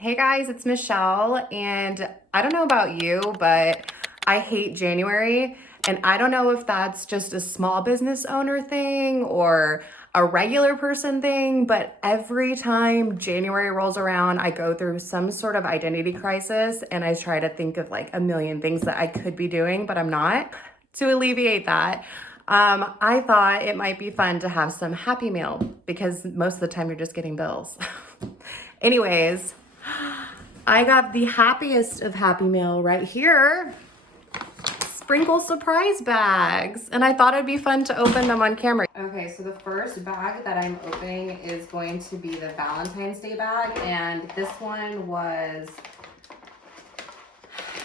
Hey guys, it's Michelle, and I don't know about you, but I hate January, and I don't know if that's just a small business owner thing or a regular person thing, but every time January rolls around, I go through some sort of identity crisis and I try to think of like a million things that I could be doing, but I'm not. To alleviate that, I thought it might be fun to have some Happy Meal because most of the time you're just getting bills. Anyways, I got the happiest of Happy Meal right here. Sprinkle surprise bags. And I thought it'd be fun to open them on camera. Okay, so the first bag that I'm opening is going to be the Valentine's Day bag. And this one was,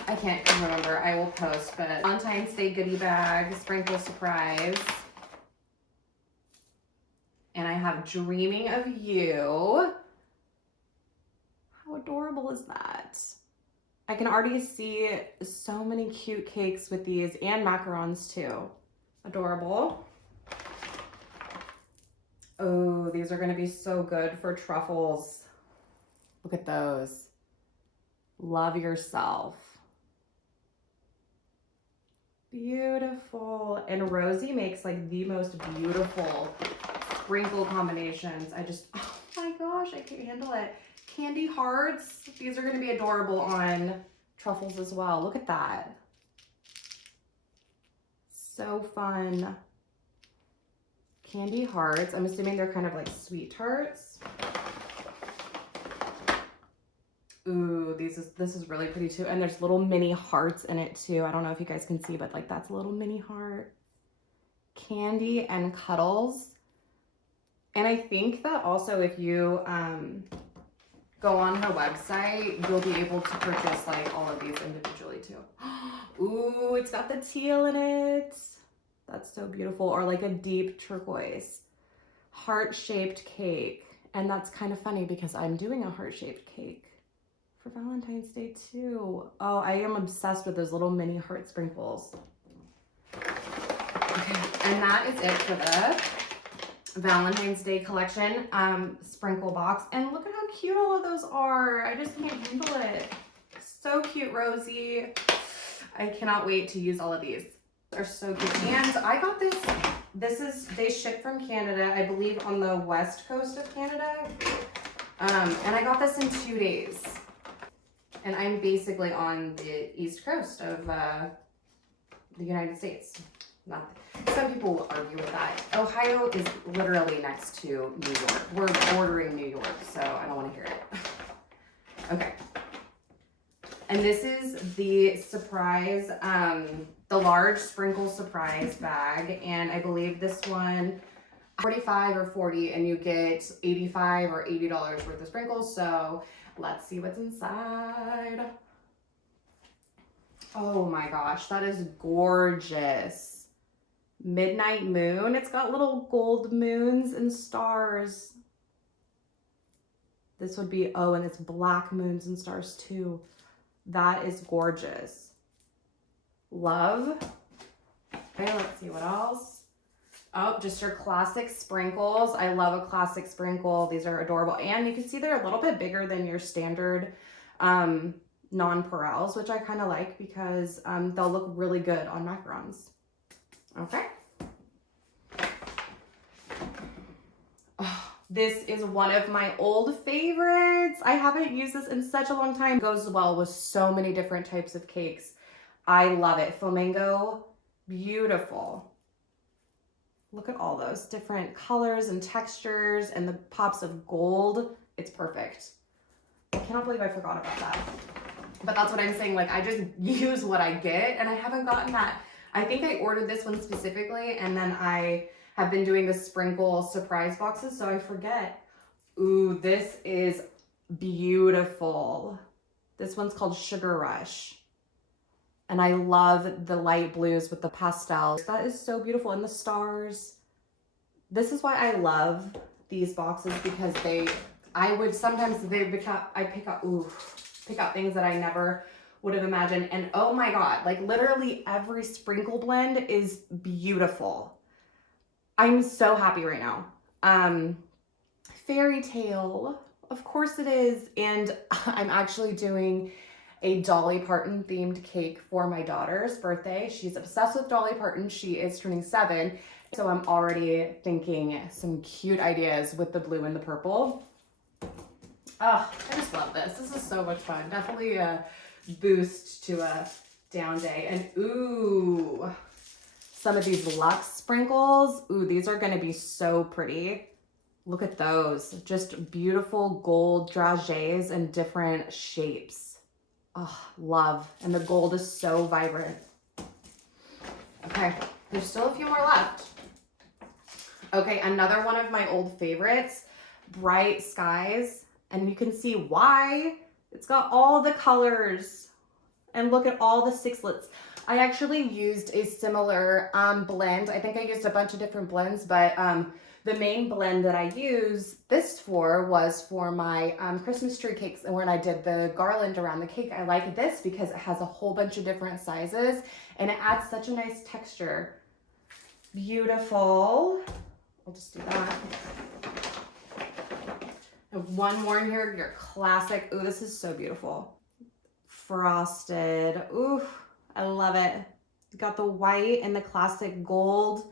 I can't remember, I will post, but Valentine's Day goodie bag, sprinkle surprise. And I have Dreaming of You. How adorable is that? I can already see so many cute cakes with these and macarons too. Adorable. Oh, these are gonna be so good for truffles. Look at those. Love yourself. Beautiful. And Rosie makes like the most beautiful sprinkle combinations. Oh my gosh, I can't handle it. Candy hearts. These are going to be adorable on truffles as well. Look at that. So fun. Candy hearts. I'm assuming they're kind of like sweet tarts. Ooh, this is really pretty too. And there's little mini hearts in it too. I don't know if you guys can see, but like that's a little mini heart. Candy and cuddles. And I think that also if you go on her website, you'll be able to purchase like all of these individually too. Ooh, it's got the teal in it. That's so beautiful. Or like a deep turquoise. Heart-shaped cake. And that's kind of funny because I'm doing a heart-shaped cake for Valentine's Day too. Oh, I am obsessed with those little mini heart sprinkles. Okay, and that is it for the Valentine's Day collection sprinkle box. And look at how cute all of those are. I just can't handle it. So cute, Rosie. I cannot wait to use all of these. They're so cute. And I got they ship from Canada, I believe on the west coast of Canada. And I got this in 2 days. And I'm basically on the east coast of the United States. Some people will argue with that. Ohio is literally next to New York. We're bordering New York, so I don't want to hear it. Okay. And this is the surprise, the large sprinkle surprise bag. And I believe this one, 45 or 40, and you get 85 or $80 worth of sprinkles. So let's see what's inside. Oh my gosh, that is gorgeous. Midnight moon. It's got little gold moons and stars. This would be, oh, and it's black moons and stars too. That is gorgeous. Love. Okay, let's see what else. Oh, just your classic sprinkles. I love a classic sprinkle. These are adorable. And you can see they're a little bit bigger than your standard nonpareils, which I kind of like because they'll look really good on macarons. Okay. Oh, this is one of my old favorites. I haven't used this in such a long time. It goes well with so many different types of cakes. I love it. Flamingo, beautiful. Look at all those different colors and textures and the pops of gold. It's perfect. I cannot believe I forgot about that. But that's what I'm saying. Like, I just use what I get, and I haven't gotten that. I think I ordered this one specifically, and then I have been doing the sprinkle surprise boxes, so I forget. Ooh, this is beautiful. This one's called Sugar Rush. And I love the light blues with the pastels. That is so beautiful. And the stars. This is why I love these boxes because I pick out things that I never would have imagined. And oh my God, like literally every sprinkle blend is beautiful. I'm so happy right now. Fairy tale. Of course it is. And I'm actually doing a Dolly Parton themed cake for my daughter's birthday. She's obsessed with Dolly Parton. She is turning 7. So I'm already thinking some cute ideas with the blue and the purple. Oh, I just love this. This is so much fun. Definitely a boost to a down day. And ooh, some of these luxe sprinkles. Ooh, these are gonna be so pretty. Look at those. Just beautiful gold dragées in different shapes. Oh, love. And the gold is so vibrant. Okay, there's still a few more left. Okay, another one of my old favorites, Bright Skies. And you can see why. It's got all the colors. And look at all the sixlets. I actually used a similar blend. I think I used a bunch of different blends, but the main blend that I use this for was for my Christmas tree cakes. And when I did the garland around the cake, I like this because it has a whole bunch of different sizes and it adds such a nice texture. Beautiful. I'll just do that. And one more in here, your classic. Ooh, this is so beautiful. Frosted. Ooh, I love it. Got the white and the classic gold.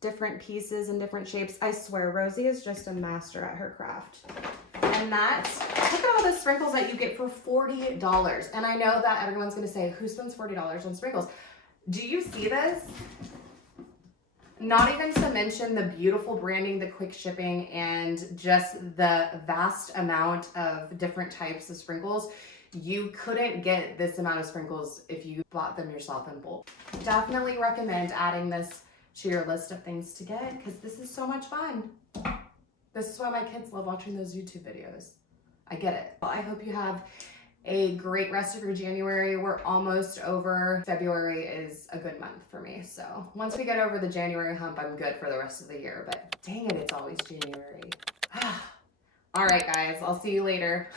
Different pieces and different shapes. I swear, Rosie is just a master at her craft. And that's, look at all the sprinkles that you get for $40. And I know that everyone's gonna say, who spends $40 on sprinkles? Do you see this? Not even to mention the beautiful branding, the quick shipping, and just the vast amount of different types of sprinkles. You couldn't get this amount of sprinkles if you bought them yourself in bulk. Definitely recommend adding this to your list of things to get because this is so much fun. This is why my kids love watching those YouTube videos. I get it. Well, I hope you have a great rest of your January. We're almost over. February is a good month for me. So once we get over the January hump, I'm good for the rest of the year. But dang it, it's always January. All right, guys, I'll see you later.